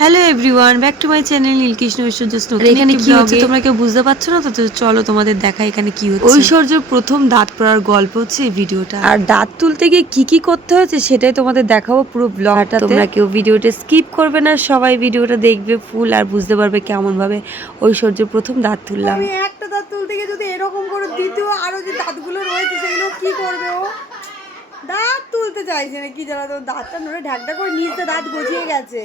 Hello everyone back to my channel Nilkrishna Aishwarya এখানে কি হচ্ছে? তোমরা কেউ বুঝতে পারছ না? তো চলো তোমাদের দেখা এখানে কি হচ্ছে। ঐশ্বর্যর প্রথম দাঁত পড়ার গল্প হচ্ছে এই ভিডিওটা। আর দাঁত তুলতে গিয়ে কি কি করতে হয়েছে সেটাই তোমাদের দেখাবো পুরো ব্লগটা তোমরা কেউ ভিডিওটা স্কিপ করবে না সবাই ভিডিওটা দেখবে ফুল আর বুঝতে পারবে কেমন ভাবে ঐশ্বর্যের প্রথম দাঁত তুললাম। আমি একটা দাঁত তুলতে গিয়ে যদি এরকম করে দ্বিতীয় আরও যে দাঁতগুলো রয়েছে সেগুলো কি করবে ও? দাঁত তুলতে চাইছে না কি জানো তো দাঁতটা নড়ে ঢাকটা করে নিচে দাঁত গজিয়ে গেছে।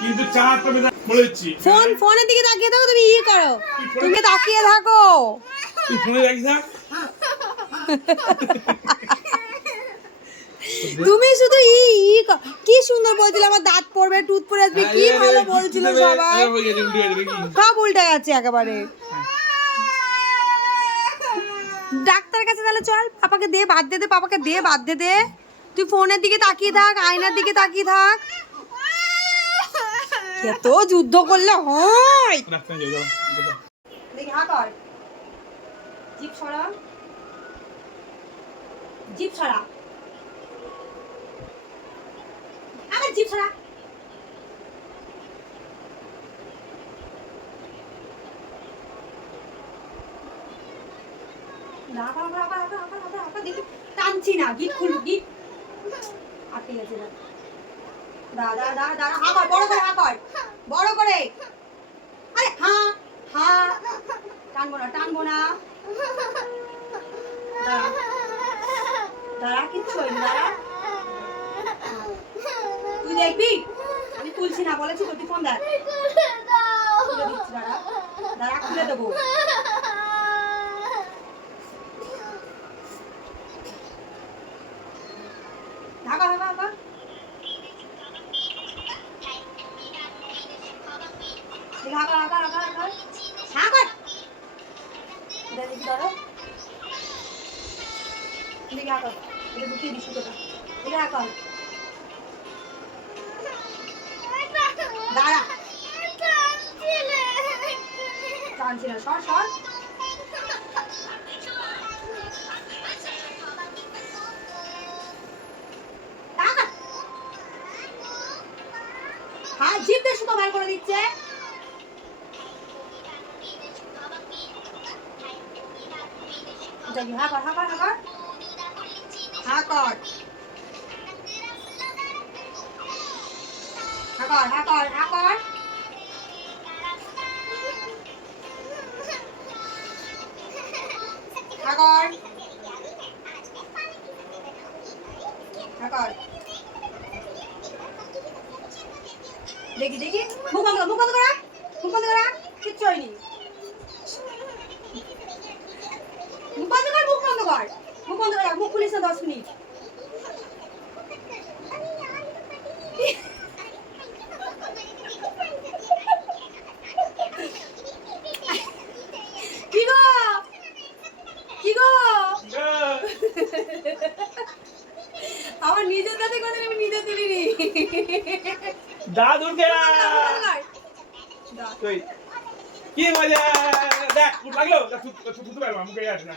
কিন্তু চা ফোন ফোনের দিকে তাকিয়ে থাকো তুমি ই করো। তুমি তাকিয়ে থাকো। তুই ফোনে রাখিস না? তুমি শুধু ই ই কি সুন্দর বলছিল আমার দাঁত পড়বে টুথ পড়ে আসবে কি ভালো বলছিল সবাই। সব উল্টে গেছে একেবারে। ডাক্তার কাছে তাহলে চল পাপাকে দে বাদ দে দে পাপাকে দে বাদ দে দে। তুই ফোনের দিকে তাকিয়ে থাক আয়নার দিকে তাকিয়ে থাক। এত যুদ্ধ করলে হয়। দেখি হা কর জিপ সরা। জিপ সরা। আবার জিপ সরা। টানছি না গিট খুলবো গিট। আটকে গেছে না দাদা দাদা দাদা হা, কর, বড় করে, হা, কর। বড় করে। আরে হ্যাঁ হ্যাঁ টানবো না টানবো না। দাঁড়া। দাঁড়া, কিচ্ছু হয়নি, দাঁড়া। তুই দেখবি? আমি তুলছি না, বলেছি তো তুই ফোন দেখ দাঁড়া। দাঁড়া, খুলে দেবো। দাঁড়া হ্যাঁ জিপ দিয়ে সুতো বার করে দিচ্ছে। দেখি হ্যাঁ কর হ্যাঁ কর কর দেখি দেখি। মুখ বন্ধ মুখ বন্ধ করা, কিচ্ছু হয়নি। কর মুখ বন্ধ কর মুখ খুলিস না দশ মিনিট কি গো কি গো আমার নিজের দাঁতে কথা আমি নিজে তুলিনি তুই কি মজা দেখ লাগল ফুট পারব আমাকে আসে না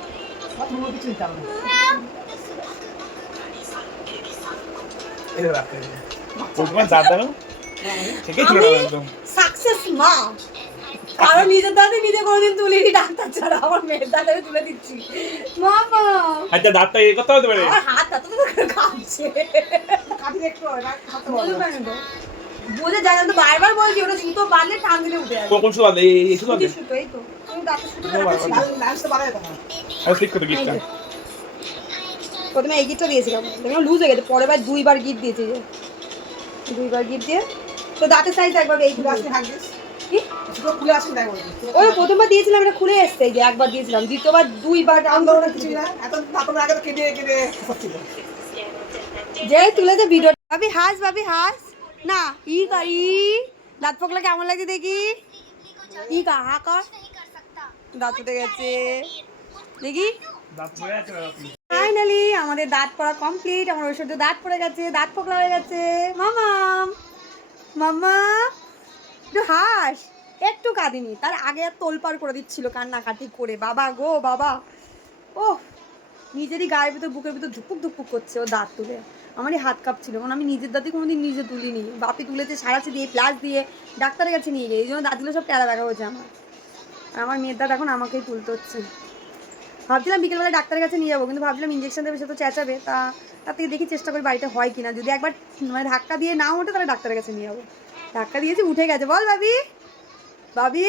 দাঁত সাকসেস মা কারণ নিজের দাঁতে নিজে কোনোদিন তুলিনি ডাক্তার ছাড়া আমার মেয়ের দাঁতে তুলে দিচ্ছি। মামা আচ্ছা দাঁতটা এ করতে হতে পারে আমার হাত এত তো করে কাঁপছে বুঝতে পারেন তো? বুঝে যায় না তো বারবার বলছি ওটা সুতো বাঁধলে টান দিলে উঠে যাবে। কোন সুতো আছে এই সুতো সুতির সুতো এই তো। তুমি দাঁতে। আর ঠিক করে যে। প্রথমে এই গিটটা দিয়েছিলাম। দেখলাম লুজ হয়ে গেছে পরের বার দুইবার গিট দিয়েছি যে। দুইবার গিট দিয়ে। তো দাঁতের সাইজ একবার এই ওই প্রথমবার দিয়েছিলাম এটা খুলে এসছে যে একবার দিয়েছিলাম। দ্বিতীয়বার দুইবার আন্দোলন কিছু না এত নাটক আগে কেটে কেটে ছিল তুলেছে ভিডিও বাবি হাস বাবি হাস। না, ই কর ই। দাঁত পোকলা কেমন লাগছে দেখি? ই কা, হা কর দাঁত উঠে গেছে। দেখি। ফাইনালি আমাদের দাঁত পড়া কমপ্লিট আমার ঐশ্বর্য দাঁত পড়ে গেছে, দাঁত পোকলা হয়ে গেছে। মামাম মামা, একটু হাস। একটু কাঁদিনি, তার আগে আর তোলপাড় করে দিচ্ছিল কান্নাকাটি করে। বাবা গো, বাবা। ও নিজেরই গায়ের ভিতর, বুকের ভিতর ধুপুক ধুপুক করছে ও দাঁত তুলে। আমারই হাত কাঁপছিল। কারণ আমি নিজের দাঁতই কোনোদিন নিজে তুলিনি। বাপি তুলেছে সারাছে দিয়ে, প্লাস দিয়ে, ডাক্তারের কাছে নিয়ে গিয়ে। এই জন্য দাঁতগুলো সব টেরা দেখা হয়েছে আমার। আর আমার মেয়ের দাঁত এখন আমাকেই তুলতে হচ্ছে। ভাবছিলাম বিকেলবেলা ডাক্তারের কাছে নিয়ে যাব, কিন্তু ভাবছিলাম ইঞ্জেকশন দেবে, সে তো চেঁচাবে। তা, তার থেকে দেখি চেষ্টা করি বাড়িতে হয় কিনা। যদি একবার মানে ধাক্কা দিয়ে না ওঠে, তাহলে ডাক্তারের কাছে নিয়ে যাব। ধাক্কা দিয়েছি, উঠে গেছে। বল ভাবি। ভাবি।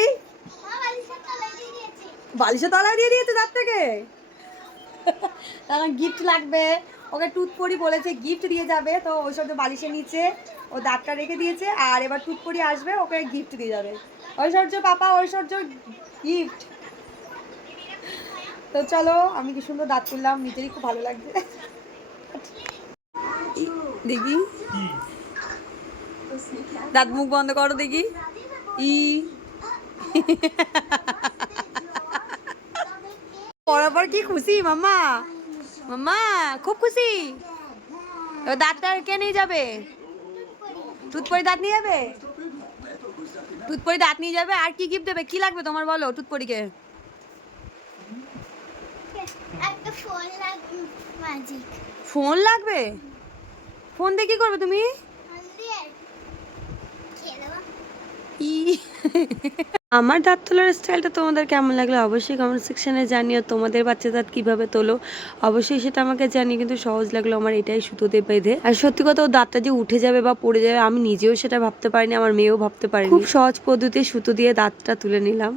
বালিশের তলায় দিয়ে দিয়েছে। দাঁত থেকে? কারণ গিফট লাগবে। ওকে টুথপড়ি বলেছে গিফট দিয়ে যাবে। তো ওই সব বালিশের নিচে ও দাঁতটা রেখে দিয়েছে, আর এবার টুথপড়ি আসবে, ওকে গিফট দিয়ে যাবে। ঐশ্বর্য পাপা, ঐশ্বর্য গিফট তো চলো, আমি কি সুন্দর দাঁত তুললাম, নিজেরই খুব ভালো লাগছে। দেখি। দাঁত মুখ বন্ধ করো দেখি। ই। পড়ার কি খুশি, মাম্মা? মাম্মা? খুব খুশি? এবার দাঁতটা কে নিয়ে যাবে? টুথপড়ি দাঁত নিয়ে যাবে? টুথপড়ি দাঁত নিয়ে যাবে আর কি গিফট দেবে? কি লাগবে তোমার বলো টুথপড়িকে ফোন লাগবে ফোন দিয়ে কি করবে তুমি? ই আমার দাঁত তোলার স্টাইলটা তোমাদের কেমন লাগল অবশ্যই কমেন্ট সেকশানে জানিও। তোমাদের বাচ্চা দাঁত কীভাবে তোলো? অবশ্যই সেটা আমাকে জানিয়ে কিন্তু সহজ লাগল আমার এটাই সুতোতে বেঁধে। আর সত্যি কথা, ও দাঁতটা যে উঠে যাবে বা পড়ে যাবে, আমি নিজেও সেটা ভাবতে পারিনি, আমার মেয়েও ভাবতে পারিনি। খুব সহজ পদ্ধতিতে সুতো দিয়ে দাঁতটা তুলে নিলাম।